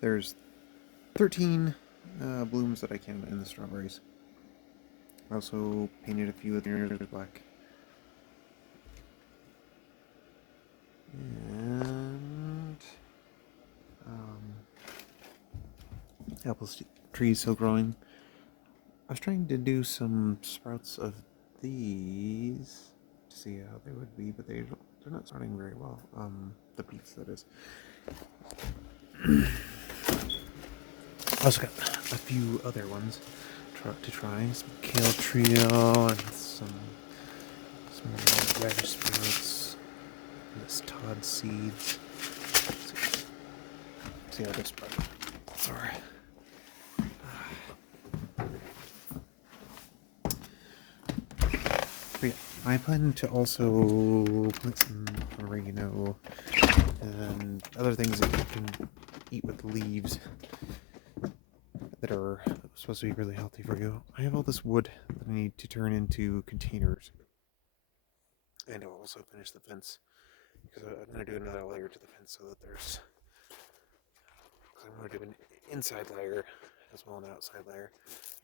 There's 13 blooms that I can in the strawberries. I also painted a few of the others black. And apple trees still growing. I was trying to do some sprouts of these to see how they would be, but they're not starting very well. The beets, that is. I also got a few other ones to try. Some kale trio and some radish sprouts. And this Todd seeds. See how this sprout. Sorry. But yeah, I plan to also plant some oregano and other things that you can eat with leaves that are supposed to be really healthy for you. I have all this wood that I need to turn into containers. And I'll also finish the fence because I'm going to do another layer to the fence so that there's. I'm going to do an inside layer as well as an outside layer.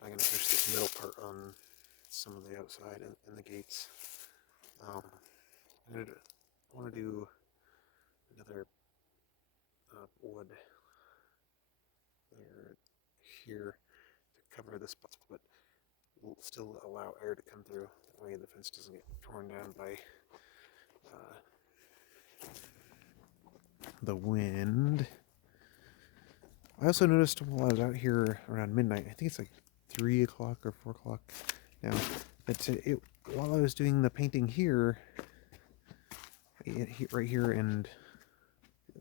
I'm going to finish this middle part on some of the outside and the gates. I want to do another wood layer here to cover the spots, but will still allow air to come through. That way the fence doesn't get torn down by the wind. I also noticed while I was out here around midnight, I think it's like 3 o'clock or 4 o'clock now, that while I was doing the painting here, right here and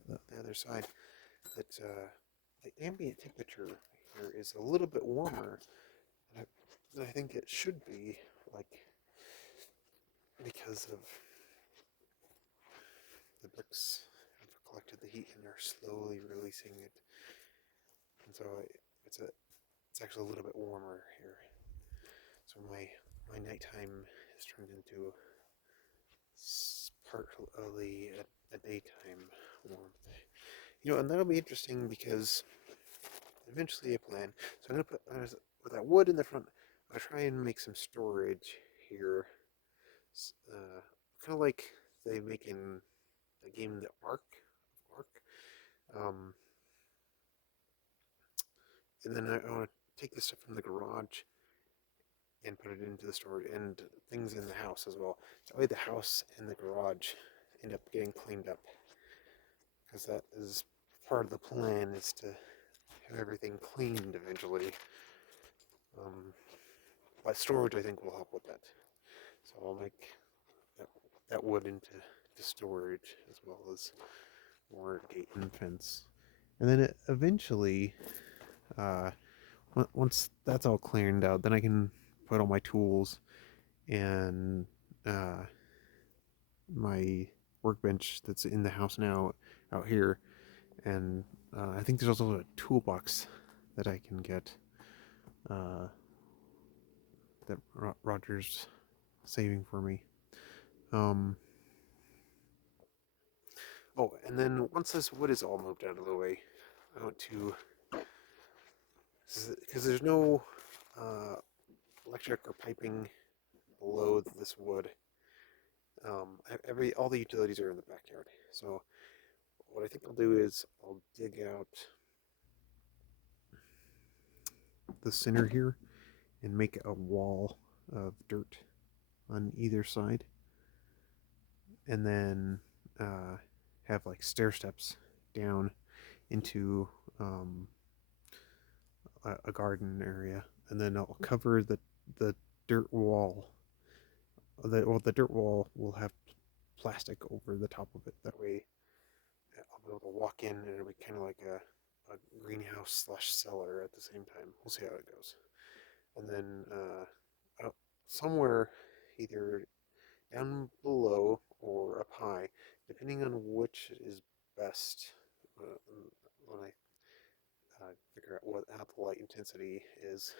the other side, that the ambient temperature here is a little bit warmer than I think it should be, like, because of the bricks have collected the heat and are slowly releasing it, and so it's actually a little bit warmer here. So my nighttime has turned into partly a daytime warmth. And that'll be interesting because eventually I plan. So I'm gonna put with that wood in the front. I'll try and make some storage here, kind of like they make in the game The Ark. Um, and then I want to take the stuff from the garage and put it into the storage and things in the house as well. That way the house and the garage end up getting cleaned up, because that is part of the plan, is to have everything cleaned eventually. But storage, I think, will help with that. So I'll make that wood into storage as well as more gate and fence. And then eventually, uh, once that's all cleared out, then I can put all my tools and my workbench that's in the house now out here. And I think there's also a toolbox that I can get uh, that Roger's saving for me. Um, and then once this wood is all moved out of the way, I want to, because there's no electric or piping below this wood. All the utilities are in the backyard. So what I think I'll do is I'll dig out the center here and make a wall of dirt on either side, and then have like stair steps down into a garden area, and then I'll cover the dirt wall. The dirt wall will have plastic over the top of it. That way, I'll be able to walk in, and it'll be kind of like a greenhouse slash cellar at the same time. We'll see how it goes. And then somewhere, either down below or up high, depending on which is best. When I figure out how the light intensity is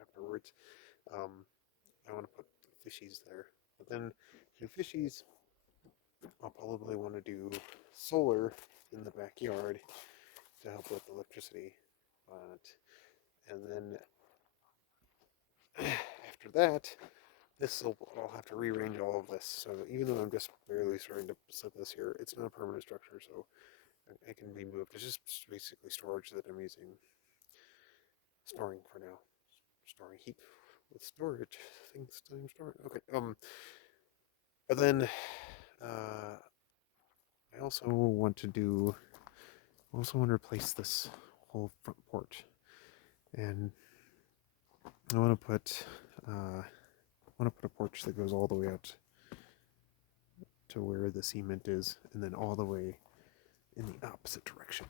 afterwards, I want to put fishies there. But then to fishies, I'll probably want to do solar in the backyard, to help with electricity. And then after that, I'll have to rearrange all of this. So even though I'm just barely starting to set this here, it's not a permanent structure, so it can be moved. It's just basically storage that I'm using, storing for now, storing heap with storage things to store. Okay. But then I also want to replace this whole front porch, and I want to put a porch that goes all the way out to where the cement is, and then all the way in the opposite direction.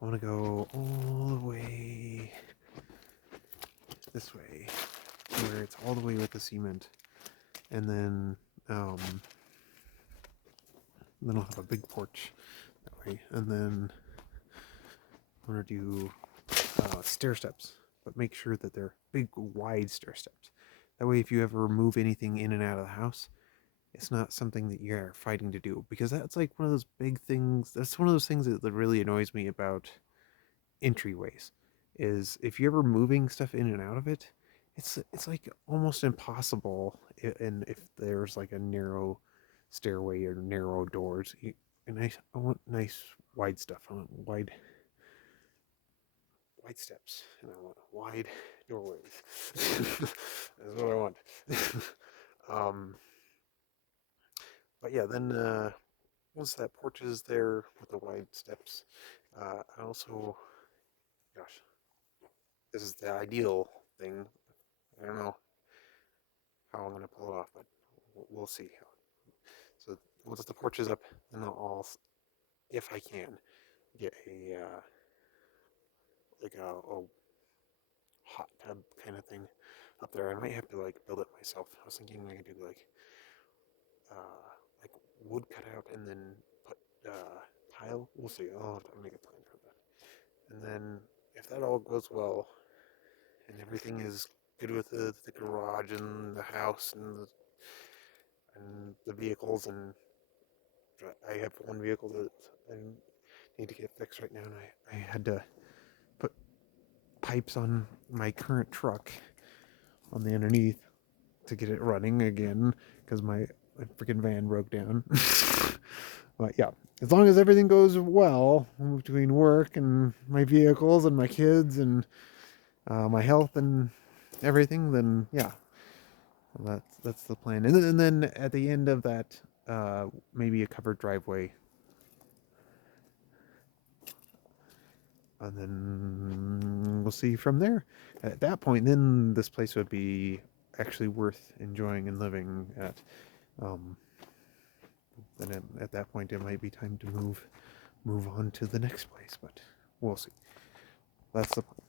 I want to go all the way this way, where it's all the way with the cement, and then I'll have a big porch that way, and then I want to do stair steps, but make sure that they're big, wide stair steps. That way, if you ever move anything in and out of the house, it's not something that you're fighting to do, because that's like one of those big things. That's one of those things that really annoys me about entryways, is if you're ever moving stuff in and out of it, it's like almost impossible. And if there's like a narrow stairway or narrow doors, I want nice wide stuff. I want wide steps, and I want wide doorways. That's what I want. But yeah, then once that porch is there with the wide steps, I also, gosh, this is the ideal thing. I don't know how I'm gonna pull it off, but we'll see. So once the porch is up, then I'll, if I can, get a like a hot tub kind of thing up there. I might have to like build it myself. I was thinking I could do like wood cut out and then put tile. We'll see. I'll have to make a plan for that. And then if that all goes well and everything is good with the garage and the house and the vehicles, and I have one vehicle that I need to get fixed right now, and I had to put pipes on my current truck on the underneath to get it running again because my freaking van broke down. But yeah, as long as everything goes well between work and my vehicles and my kids and my health and everything, then yeah, that's the plan. And then at the end of that, maybe a covered driveway, and then we'll see from there. At that point, then this place would be actually worth enjoying and living at. Then at that point, it might be time to move on to the next place, but we'll see. That's the plan.